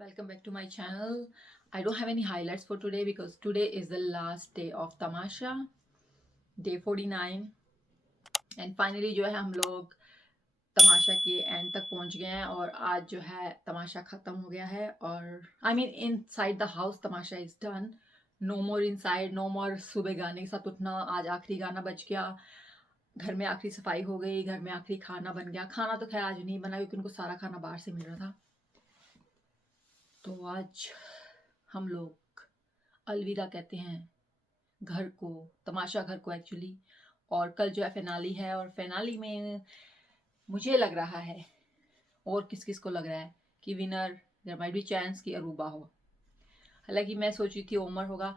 Welcome back to my channel. I don't have any highlights for today because today is the last day of Tamasha, day 49 and finally जो है हम लोग तमाशा के and तक पहुंच गए हैं और आज जो है तमाशा खत्म हो गया है और I mean inside the house तमाशा is done. No more inside, no more सुबह गाने के साथ उठना. आज आखिरी गाना बज गया, घर में आखिरी सफाई हो गई, घर में आखिरी खाना बन गया. खाना तो खैर आज नहीं बना क्योंकि उनको सारा खाना बाहर से मिल रहा था. तो आज हम लोग अलविदा कहते हैं घर को, तमाशा घर को एक्चुअली. और कल जो है फिनाली है और फिनाली में मुझे लग रहा है और किस किस को लग रहा है कि winner there might be chance कि अरूबा हो. हालांकि मैं सोच रही थी ओमर होगा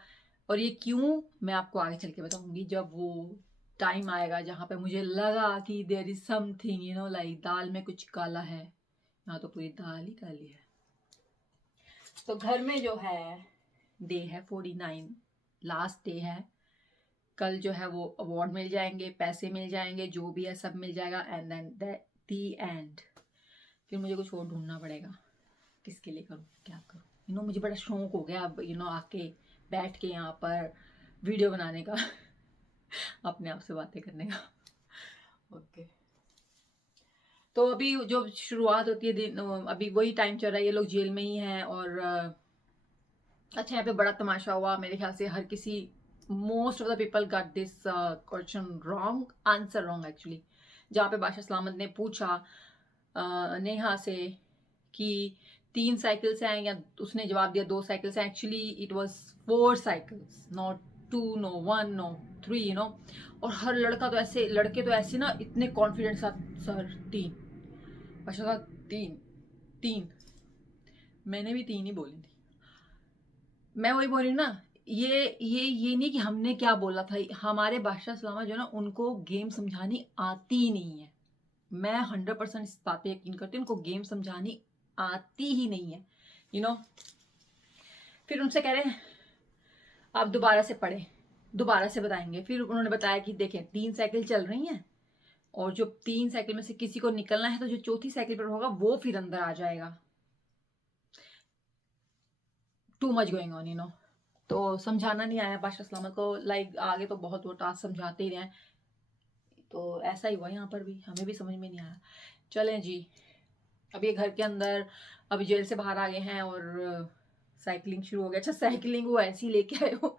और ये क्यों मैं आपको आगे चल के बताऊंगी जब वो टाइम आएगा जहाँ पे मुझे लगा कि देयर इज समथिंग लाइक दाल में कुछ काला है. यहाँ तो पूरी दाल ही काली है. तो घर में जो है डे है 49, लास्ट डे है. कल जो है वो अवार्ड मिल जाएंगे, पैसे मिल जाएंगे, जो भी है सब मिल जाएगा एंड देन द एंड. फिर मुझे कुछ और ढूंढना पड़ेगा, किसके लिए करूँ, क्या करूँ. मुझे बड़ा शौक हो गया अब आके बैठ के यहाँ पर वीडियो बनाने का अपने आप से बातें करने का. ओके तो अभी जो शुरुआत होती है दिन, अभी वही टाइम चल रहा है. ये लोग जेल में ही हैं और अच्छा यहाँ पे बड़ा तमाशा हुआ. मेरे ख्याल से हर किसी most of the people got this question wrong, answer wrong actually. जहाँ पे बादशाह सलामत ने पूछा नेहा से कि 3 साइकिल्स हैं या उसने जवाब दिया 2 साइकिल्स हैं. Actually it was 4 cycles, not 2, no 1, no 3 और हर लड़के तो ऐसे ना इतने कॉन्फिडेंट साथ सर 3. बादशाह साहब 3 3. मैंने भी 3 ही बोली थी. मैं वही बोल रही हूँ ना, ये नहीं कि हमने क्या बोला था. हमारे बादशाह सलामा जो ना उनको गेम समझानी आती ही नहीं है. मैं 100% इस बात पे यकीन करती हूँ, उनको गेम समझानी आती ही नहीं है फिर उनसे कह रहे हैं आप दोबारा से पढ़े, दोबारा से बताएंगे. फिर उन्होंने बताया कि देखें 3 साइकिल चल रही हैं और जो 3 साइकिल में से किसी को निकलना है तो जो चौथी साइकिल पर होगा वो फिर अंदर आ जाएगा. टू मच गोइंग ऑन तो समझाना नहीं आया बादशाह सलामत को. लाइक आगे तो बहुत वो टास्क समझाते ही रहे. तो ऐसा ही हुआ यहाँ पर भी, हमें भी समझ में नहीं आया. चलें जी, अब ये घर के अंदर अभी जेल से बाहर आ गए हैं और साइकिलिंग शुरू हो गया. अच्छा साइकिलिंग वो ऐसी लेके आए हो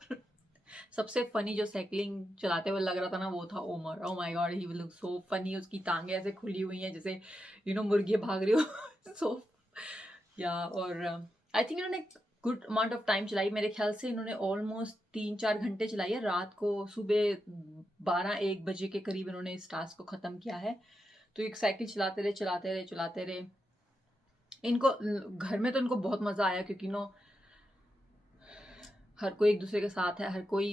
सबसे फनी जो साइकिलिंग चलाते हुए लग रहा था ना वो था Omar. Oh my God, he look so funny. उसकी टांगे ऐसे खुली हुई हैं जैसे मुर्गी भाग रही हो सो या. और आई थिंक इन्होंने गुड अमाउंट ऑफ टाइम चलाई. मेरे ख्याल से इन्होंने ऑलमोस्ट 3-4 घंटे चलाई है. रात को सुबह 12-1 बजे के करीब इन्होंने इस टास्क को ख़त्म किया है. तो एक साइकिल चलाते रहे. इनको घर में तो इनको बहुत मज़ा आया क्योंकि हर कोई एक दूसरे के साथ है, हर कोई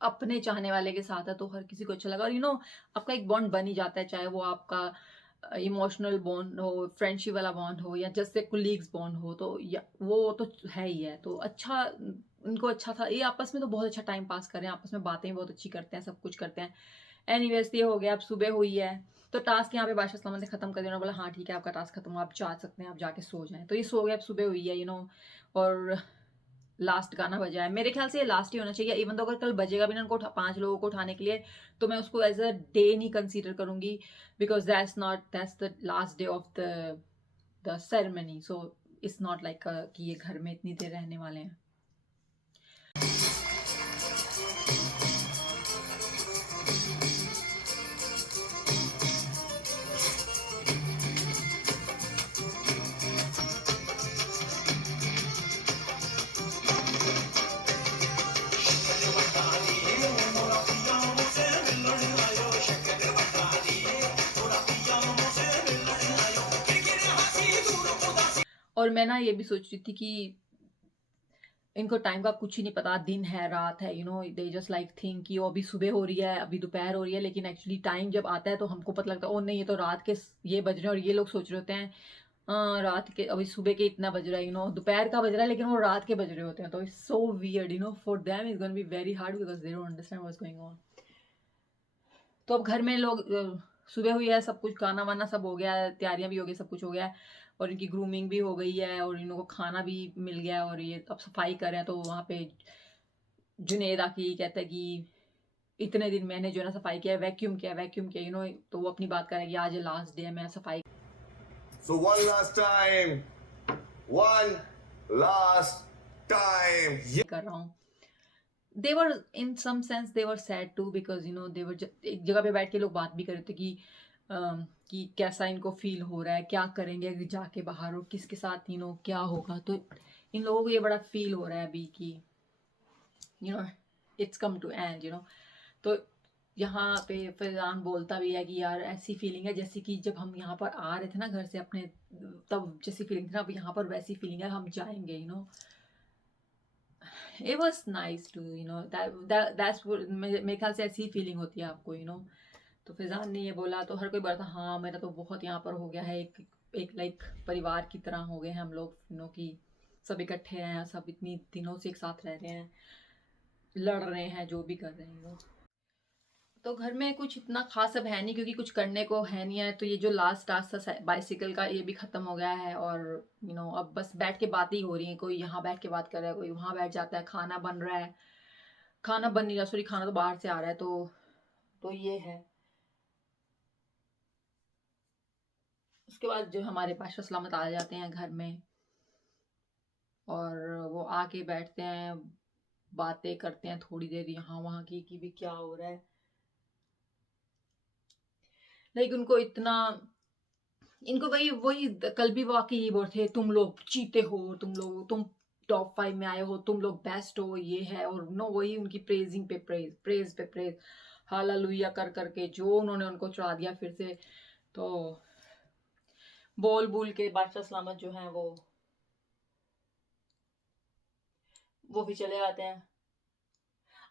अपने चाहने वाले के साथ है तो हर किसी को अच्छा लगा. और आपका एक बॉन्ड बन ही जाता है, चाहे वो आपका इमोशनल बॉन्ड हो, फ्रेंडशिप वाला बॉन्ड हो या जस्ट एक कुलीग्स बॉन्ड हो. तो या वो तो है ही है. तो अच्छा, उनको अच्छा था. ये आपस में तो बहुत अच्छा टाइम पास कर रहे हैं, आपस में बातें बहुत अच्छी करते हैं, सब कुछ करते हैं. एनीवेज ये हो गया. अब सुबह हुई है तो टास्क यहाँ पे बादशाह सलामत ने खत्म कर दिया. बोला हाँ ठीक है आपका टास्क खत्म, आप जा सकते हैं, आप जाके सो जाएं. तो ये सो गया. अब सुबह हुई है और लास्ट गाना बजा है. मेरे ख्याल से ये लास्ट ही होना चाहिए. इवन तो अगर कल बजेगा भी ना उनको 5 लोगों को उठाने के लिए तो मैं उसको एज अ डे नहीं कंसीडर करूंगी because that's the last day of the ceremony. So it's not like कि ये घर में इतनी देर रहने वाले हैं. और मैं ना ये भी सोच रही थी कि इनको टाइम का कुछ ही नहीं पता, दिन है रात है, दे जस्ट लाइक थिंक कि अभी सुबह हो रही है, अभी दोपहर हो रही है. लेकिन एक्चुअली टाइम जब आता है तो हमको पता लगता है ओ नहीं ये तो रात के ये बज रहे हैं. और ये लोग सोच रहे होते हैं रात के, अभी सुबह के इतना बज रहा है, दोपहर का बज रहा है लेकिन वो रात के बज रहे होते हैं. तो it's so weird for them is gonna be very hard because they don't understand what's going on. तो अब घर में लोग सुबह हुई है, सब कुछ खाना वाना सब हो गया है, तैयारियां भी हो गई, सब कुछ हो गया है. और इनकी ग्रूमिंग भी हो गई है और इन लोगों को खाना भी मिल गया है और ये अब सफाई कर रहे हैं। तो वहाँ पे जुनेद आके कहता है कि इतने दिन मैंने जो है ना सफाई किया, वैक्यूम किया, यू नो। तो वो अपनी बात कर रहा है कि आज लास्ट डे है, मैं सफाई So one last time. One last time. कर रहा हूँ। They were in some sense they were sad too because you know they were एक जगह पे बैठ के लोग बात भी कर रहे थे कि कैसा इनको फील हो रहा है, क्या करेंगे अगर जाके बाहर और किसके साथ यू नो क्या होगा। तो इन लोगों को ये बड़ा फील हो रहा है अभी कि you know it's come to end, you know. तो यहाँ पे फैजान बोलता भी है कि यार ऐसी फीलिंग है जैसे कि जब हम यहाँ पर आ रहे थे ना घर से अपने, तब जैसी फीलिंग थी ना, अब यहाँ पर वैसी फीलिंग है, हम जाएंगे, you know. It was nice to you know that's what मेरे ख्याल से ऐसी फीलिंग होती है आपको, यू नो। तो फैजान ने ये बोला तो हर कोई बोला था हाँ मेरा तो बहुत यहाँ पर हो गया है, एक लाइक परिवार की तरह हो गए हैं हम लोग, यू नो, कि सब इकट्ठे हैं, सब इतनी दिनों से एक साथ रह रहे हैं, लड़ रहे हैं, जो भी कर रहे हैं लोग। तो घर में कुछ इतना खास अब है नहीं क्योंकि कुछ करने को है नहीं है। तो ये जो लास्ट टास्क था बाइसिकल का, ये भी ख़त्म हो गया है और यू नो अब बस बैठ के बातें ही हो रही हैं। कोई यहाँ बैठ के बात कर रहा है, कोई वहाँ बैठ जाता है, खाना बन रहा है, खाना बन नहीं रहा, सॉरी खाना तो बाहर से आ रहा है। तो ये है। उसके बाद जो हमारे पास सलामत आ जाते हैं घर में और वो आके बैठते हैं, बातें करते हैं थोड़ी देर यहाँ वहाँ की कि भी क्या हो रहा है। लेकिन उनको इतना, इनको वही कल भी वाकई ही बोल थे, तुम लोग चीते हो, तुम टॉप 5 में आए हो, तुम लोग बेस्ट हो, ये है। और नो वही उनकी प्रेजिंग पे प्रेज पे प्रेज, हालेलुया कर करके जो उन्होंने उनको चढ़ा दिया फिर से। तो बोल के बादशाह सलामत जो है वो भी चले आते हैं।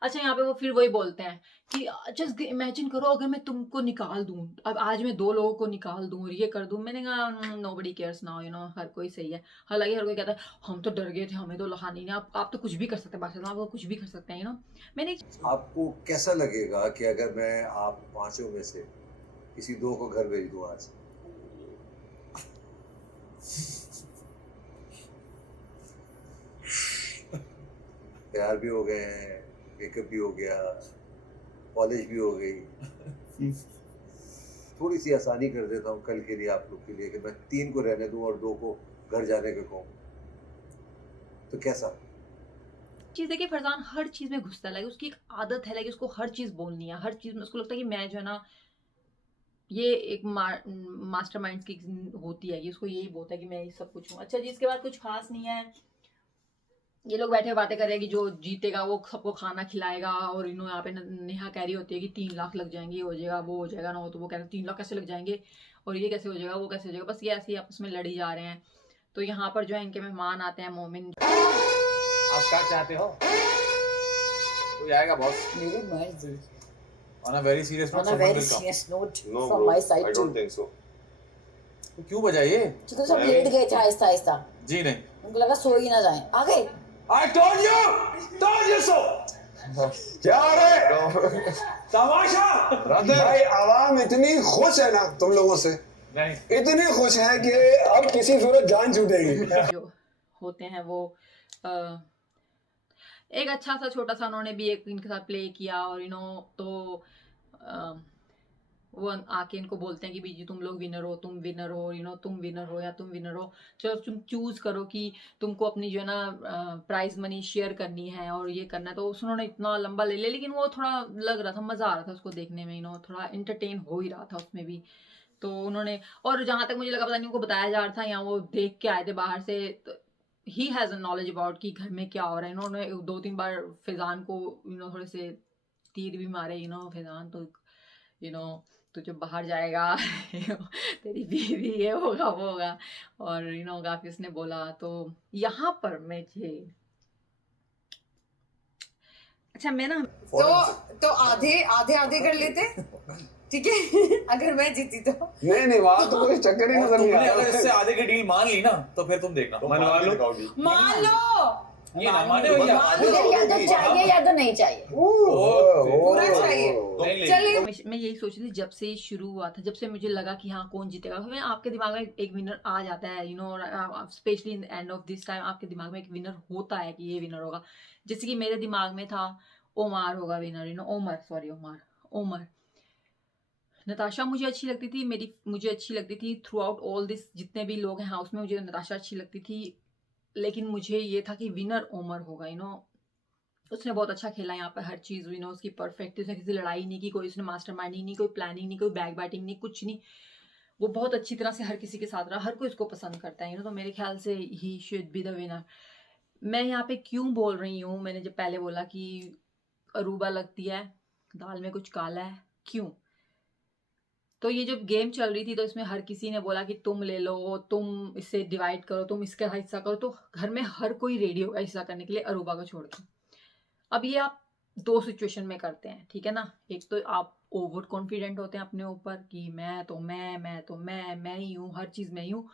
अच्छा यहाँ पे वो फिर वही बोलते हैं कि जस्ट इमेजिन करो अगर मैं तुमको निकाल दूं, अब आज मैं 2 लोगों को निकाल दूं और ये कर दूं। मैंने कहा nobody cares now, you know, हर कोई सही है। हालांकि हर कोई कहता है हम तो डर गए थे, हमें तो लहानी नहीं, आप तो कुछ भी कर सकते हैं बादशाह, आप कुछ भी कर सकते हैं, यू नो। मैंने आपको कैसा लगेगा कि अगर मैं आप 5 में से किसी 2 को घर भेज दूं आज? प्यार भी हो गए हैं, मेकअप भी हो गया, पॉलिश भी हो गई। थोड़ी सी आसानी कर देता हूँ कल के लिए आप लोग के लिए कि मैं 3 को रहने दूं और 2 को घर जाने को कहूँ, तो कैसा? चीज़ है कि फरजान हर चीज़ में घुसता है, उसकी एक आदत है, उसको हर चीज़ बोलनी है, हर चीज़ में उसको लगता है कि मैं जो है ना, ये एक मास्टरमाइंड्स की होती है, इसको यही बोलता है कि मैं ये सब कुछ हूँ। अच्छा जी, इसके बाद कुछ खास नहीं है। ये लोग बैठे बातें कर रहे हैं कि जो जीतेगा वो सबको खाना खिलाएगा और इन्हों यहाँ पे नेहा कह रही होती है कि 3 लाख लग जाएंगे, हो जाएगा, वो हो जाएगा ना। तो वो कह रहे हैं 3 लाख कैसे लग जाएंगे और ये कैसे हो जाएगा, वो कैसे हो जाएगा। बस ये ऐसे ही आपस में लड़ी जा रहे हैं। तो यहाँ पर जो है इनके मेहमान आते हैं, मोमिन। आप क्या चाहते हो? कोई आएगा बॉस? मेरी मर्जी। On a very serious note, On a someone very will come. serious note No, from bro. my side I too. don't think so. तो क्यों बजाइए? तो सब लेट गए थे आहिस्ता आहिस्ता, जी नहीं। उनको लगा सो ही ना जाएं, आ गए। I told you so. क्या रे तमाशा। भाई, आवाम इतनी खुश है ना तुम लोगों से, नहीं। इतनी खुश है कि अब किसी सूरत जान छूटेगी। जो होते हैं वो एक अच्छा सा छोटा सा उन्होंने भी एक इनके साथ प्ले किया और तो वो आके इनको बोलते हैं कि बीजी तुम लोग विनर हो, तुम विनर हो, तुम विनर हो या तुम विनर हो, चलो तुम चूज करो कि तुमको अपनी जो है ना प्राइज मनी शेयर करनी है और ये करना है। तो उन्होंने इतना लंबा ले लिया, लेकिन वो थोड़ा लग रहा था, मजा आ रहा था उसको देखने में, थोड़ा इंटरटेन हो ही रहा था उसमें भी। तो उन्होंने, और जहां तक मुझे लगा पता नहीं उनको बताया जा रहा था या वो देख के आए थे बाहर से, he has a knowledge about कि घर में क्या हो रहा है। इन्होंने 2-3 बार फैजान को थोड़े से तीर भी मारे, फैजान तो तो जब बाहर जाएगा तेरी बीवी ये होगा वो होगा, और काफी उसने बोला। तो यहाँ पर मुझे अच्छा, मैं ना तो आधे कर लेते, ठीक है? अगर मैं जीती तो नहीं वहां तो कोई चक्कर ही नजर नहीं आ रहा। अगर इससे आधे की डील मान ली ना तो फिर तुम देखना, मनवा लो। मान लो ये ना माने भैया मुझे या तो चाहिए या तो नहीं चाहिए। पूरा चाहिए। नहीं ले चलिए मैं यही सोच रही थी जब से ये शुरू हुआ था, जब से मुझे लगा कि हाँ कौन जीतेगा, फिर आपके दिमाग में एक विनर आ जाता है, you no, specially in the end of this time आपके दिमाग में एक विनर होता है कि ये विनर होगा। जैसे कि मेरे दिमाग में था ओमार होगा winner, you know, Omar. Natasha मुझे अच्छी लगती थी, मुझे अच्छी लगती थी थ्रू आउट ऑल दिस, जितने भी लोग हैं हाउस में मुझे नताशा अच्छी लगती थी, लेकिन मुझे ये था कि विनर ओमर होगा, यू नो। उसने बहुत अच्छा खेला यहाँ पर, हर चीज़, यू नो, उसकी परफेक्ट, उसने किसी लड़ाई नहीं की, कोई उसने मास्टरमाइंडिंग नहीं, कोई प्लानिंग नहीं, कोई बैक बैटिंग नहीं, कुछ नहीं। वो बहुत अच्छी तरह से हर किसी के साथ रहा, हर कोई उसको पसंद करता है, यू नो। तो मेरे ख्याल से he should be the winner. मैं यहाँ पे क्यों बोल रही हूँ, मैंने जब पहले बोला कि अरूबा लगती है दाल में कुछ काला है, क्यों? तो ये जब गेम चल रही थी तो इसमें हर किसी ने बोला कि तुम ले लो, तुम इसे डिवाइड करो, तुम इसका हिस्सा करो, तो घर में हर कोई रेडी होगा हिस्सा करने के लिए अरूबा को छोड़ के। अब ये आप दो सिचुएशन में करते हैं, ठीक है ना। एक तो आप ओवर कॉन्फिडेंट होते हैं अपने ऊपर कि मैं ही हूँ, हर चीज़ मैं ही हूँ,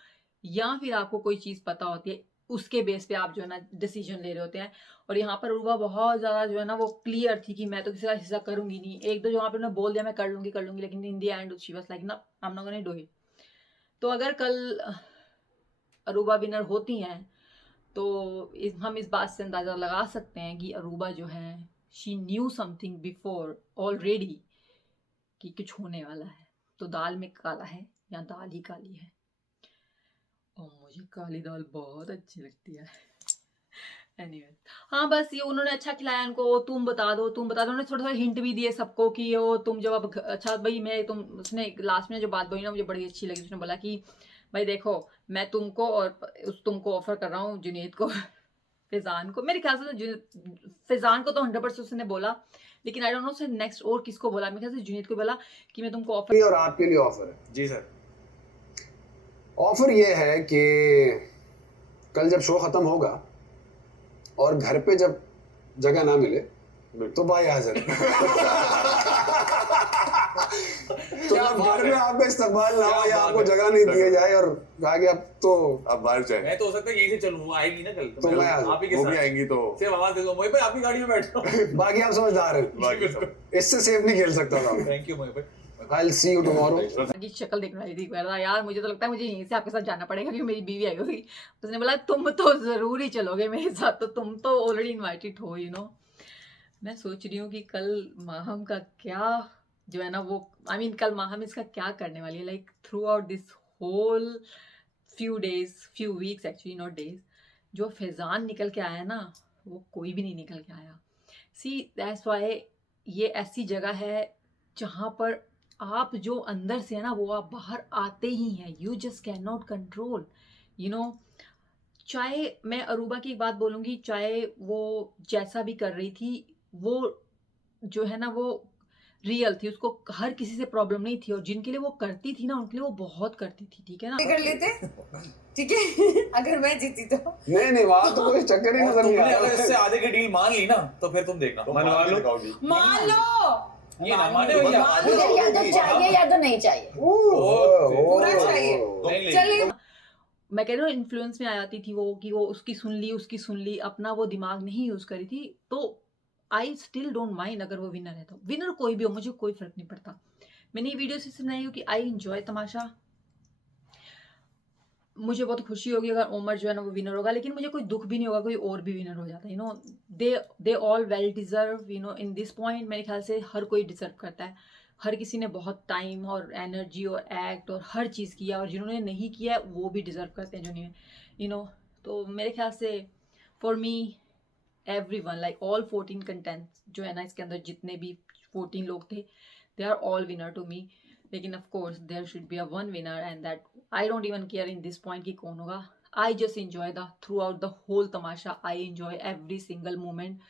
या फिर आपको कोई चीज़ पता होती है, उसके बेस पे आप जो है ना डिसीजन ले रहे होते हैं। और यहाँ पर अरूबा बहुत ज़्यादा जो है ना वो क्लियर थी कि मैं तो किसी का हिस्सा करूंगी नहीं। एक दो जहाँ पे उन्होंने बोल दिया मैं कर लूंगी, लेकिन इन दी एंड शी वाज लाइक ना, I am not gonna do it. तो अगर कल अरूबा विनर होती हैं तो हम इस बात से अंदाज़ा लगा सकते हैं कि अरूबा जो है she knew something before already कि कुछ होने वाला है। तो दाल में काला है या दाल ही काली है। और मुझे काली दाल बहुत अच्छी लगती है। एनीवे, हाँ बस ये उन्होंने अच्छा खिलाया उनको, तुम बता दो। उन्होंने थोड़ा थोड़ा हिंट भी दिए सबको कि वो तुम जब अब अच्छा भाई मैं तुम, उसने लास्ट में जो बात बोली ना मुझे बड़ी अच्छी लगी। उसने बोला कि भाई देखो मैं तुमको और तुमको ऑफर कर रहा हूँ, जुनैद को, फैजान को। मेरे ख्याल से फैजान को तो 100% उसने बोला, लेकिन आई डोंट नो से नेक्स्ट और किसको बोला। मेरे ख्याल से जुनैद को बोला कि मैं तुमको ऑफर, और आपके लिए ऑफर है। जी सर। ऑफर ये है कि कल जब शो खत्म होगा और घर पे जब जगह ना मिले तो भाई हाजिर। तो जब घर में आपका इस्तेमाल ना हो या आपको जगह नहीं दिए जाए और कहा कि अब तो अब बाहर जाए मैं तो हो सकता है यहीं से चलूं, वो आएगी ना कल तो मैं आ जाऊं। आप ही के वो साथ भी आएंगी तो सिर्फ आवाज दे दो मोहित भाई आपकी गाड़ी में बैठो। बाकी आप समझदार हैं, बाकी सब इससे सेफ नहीं खेल सकता था। थैंक यू मोहित भाई। I'll see you tomorrow। की शक्ल देखने वाली थी। कह रहा यार मुझे तो लगता है मुझे यहीं से आपके साथ जाना पड़ेगा क्योंकि मेरी बीवी आई होगी। उसने बोला तुम तो जरूर ही चलोगे मेरे साथ, तो तुम तो ऑलरेडी इनवाइटेड हो, यू नो। मैं सोच रही हूँ कि कल माहम का क्या जो है ना वो, आई मीन कल माहम इसका क्या करने वाली है, like throughout this whole few weeks actually, not days. जो फैजान निकल के आया ना वो कोई भी नहीं निकल के आया। सी दैट्स व्हाई ये ऐसी जगह है जहाँ पर आप जो अंदर से है ना वो आप बाहर आते ही हैं। You just can not control, you know. चाहे मैं अरूबा की एक बात बोलूँगी, चाहे वो जैसा भी कर रही थी वो जो है ना वो रियल थी, उसको हर किसी से प्रॉब्लम नहीं थी, और जिनके लिए वो करती थी ना उनके लिए वो बहुत करती थी, ठीक है ना। कर लेते, ठीक है। अगर मैं जीती तो नहीं वहां तो कोई चक्कर ही नजर नहीं तुमने आ अगर रहा। इससे आधे की डील मान ली ना तो फिर तुम देखना, मनवा लो। मान लो। ये ना माने भैया मुझे या तो चाहिए या तो नहीं चाहिए। पूरा चाहिए। नहीं ले चलिए मैं कह रही हूँ इन्फ्लुएंस में आ जाती थी वो कि वो उसकी सुन ली, अपना वो दिमाग नहीं यूज करी थी। तो आई स्टिल डोंट माइंड अगर वो विनर है तो, विनर कोई भी हो मुझे कोई फर्क नहीं पड़ता। मैंने ये वीडियो से सुनाई हो कि आई एंजॉय तमाशा। मुझे बहुत खुशी होगी अगर ओमर जो है ना वो विनर होगा, लेकिन मुझे कोई दुख भी नहीं होगा कोई और भी विनर हो जाता है, you know. They all well deserve, you know. In this point मेरे ख्याल से हर कोई डिजर्व करता है। हर किसी ने बहुत टाइम और एनर्जी और एक्ट और हर चीज़ किया, और जिन्होंने नहीं किया वो भी डिजर्व करते हैं, जिन्होंने, यू नो। तो मेरे ख्याल से for me everyone, like all 14 contents जो है ना इसके अंदर जितने भी 14 लोग थे, they are all winner to me। लेकिन of course there should be a one winner and that I don't even care in this point कि कौन होगा। I just enjoy the throughout the whole Tamasha, I enjoy every single moment,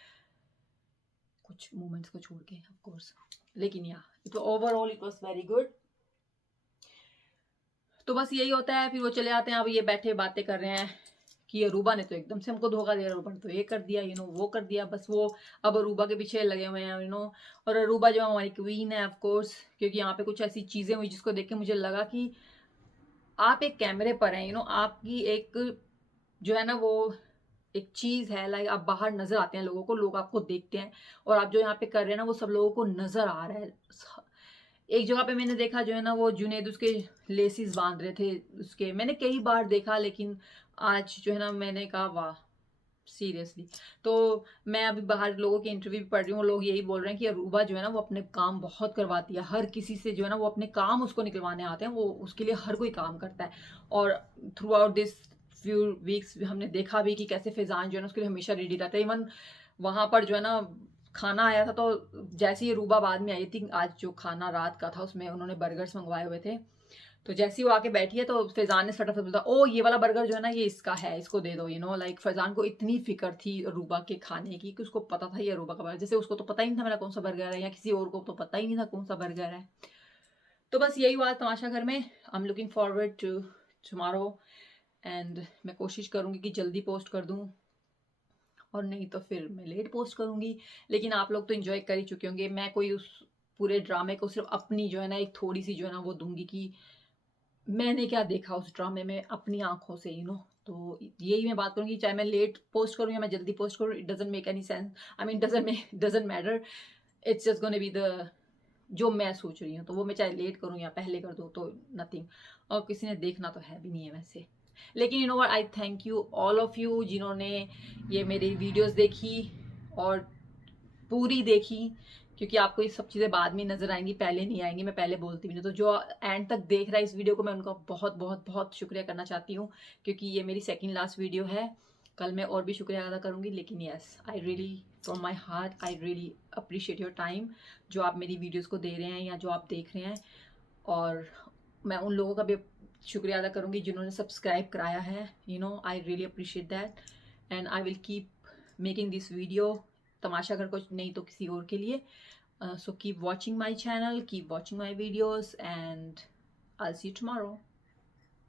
कुछ moments को छोड़ के of course। लेकिन या overall it was very good। तो बस यही होता है, फिर वो चले आते हैं। अब ये बैठे बातें कर रहे हैं कि अरूबा ने तो एकदम से हमको धोखा दिया, अरूबा ने तो ये कर दिया, यू नो, वो कर दिया। बस वो अब अरूबा के पीछे लगे हुए हैं, यू नो। और अरूबा जो हमारी क्वीन है ऑफ कोर्स, क्योंकि यहाँ पे कुछ ऐसी चीज़ें हुई जिसको देख के मुझे लगा कि आप एक कैमरे पर हैं, यू नो। आपकी एक जो है ना वो एक चीज़ है, लाइक आप बाहर नज़र आते हैं लोगों को, लोग आपको देखते हैं, और आप जो यहाँ पे कर रहे हैं ना वो सब लोगों को नज़र आ रहा है। एक जगह पे मैंने देखा जो है ना वो जुनैद उसके लेसिस बांध रहे थे उसके, मैंने कई बार देखा, लेकिन आज जो है ना मैंने कहा वाह सीरियसली। तो मैं अभी बाहर लोगों के इंटरव्यू भी पढ़ रही हूँ, लोग यही बोल रहे हैं कि अरूबा जो है ना वो अपने काम बहुत करवाती है, हर किसी से जो है ना वो अपने काम उसको निकलवाने आते हैं, वो उसके लिए हर कोई काम करता है। और through out this few weeks हमने देखा भी कि कैसे फैज़ान जो है ना उसके लिए हमेशा रेडी रहता है। इवन वहाँ पर जो है ना खाना आया था, तो जैसे ही रूबा बाद में आई थी, आज जो खाना रात का था उसमें उन्होंने बर्गर्स मंगवाए हुए थे, तो जैसे ही वो आके बैठी है तो फैज़ान ने फटाफट बोला ओ ये वाला बर्गर जो है ना ये इसका है, इसको दे दो, यू नो। लाइक फैज़ान को इतनी फिक्र थी रूबा के खाने की कि उसको पता था ये रूबा का बर्गर, जैसे उसको तो पता ही नहीं था मेरा कौन सा बर्गर है, या किसी और को तो पता ही नहीं था कौन सा बर्गर है। तो बस यही हुआ तमाशा घर में। I am looking forward to tomorrow, and मैं कोशिश करूँगी कि जल्दी पोस्ट कर दूँ, और नहीं तो फिर मैं लेट पोस्ट करूँगी। लेकिन आप लोग तो इन्जॉय कर ही चुके होंगे। मैं कोई उस पूरे ड्रामे को सिर्फ अपनी जो है ना एक थोड़ी सी जो है ना वो दूंगी कि मैंने क्या देखा उस ड्रामे में अपनी आंखों से, यू नो। तो यही मैं बात करूँगी, चाहे मैं लेट पोस्ट करूँ या मैं जल्दी पोस्ट करूँ, it doesn't make any sense, I mean doesn't matter, it's just gonna be the जो मैं सोच रही हूँ। तो वो मैं चाहे लेट करूँ या पहले कर दूँ तो नथिंग, और किसी ने देखना तो है भी नहीं है वैसे। लेकिन you know what, I thank you all of you जिन्होंने ये मेरी वीडियोस देखी और पूरी देखी, क्योंकि आपको ये सब चीज़ें बाद में नज़र आएंगी, पहले नहीं आएंगी, मैं पहले बोलती भी नहीं। तो जो एंड तक देख रहा है इस वीडियो को, मैं उनका बहुत बहुत बहुत शुक्रिया करना चाहती हूँ, क्योंकि ये मेरी सेकंड लास्ट वीडियो है। कल मैं और भी शुक्रिया अदा करूँगी, लेकिन yes I really from my heart I really appreciate your time, जो आप मेरी वीडियोज़ को दे रहे हैं या जो आप देख रहे हैं। और मैं उन लोगों का भी शुक्रिया अदा करूँगी जिन्होंने सब्सक्राइब कराया है, you know, I really appreciate that, and I will keep making this video तमाशा घर को नहीं तो किसी और के लिए। So keep watching my channel, keep watching my videos, and I'll see you tomorrow.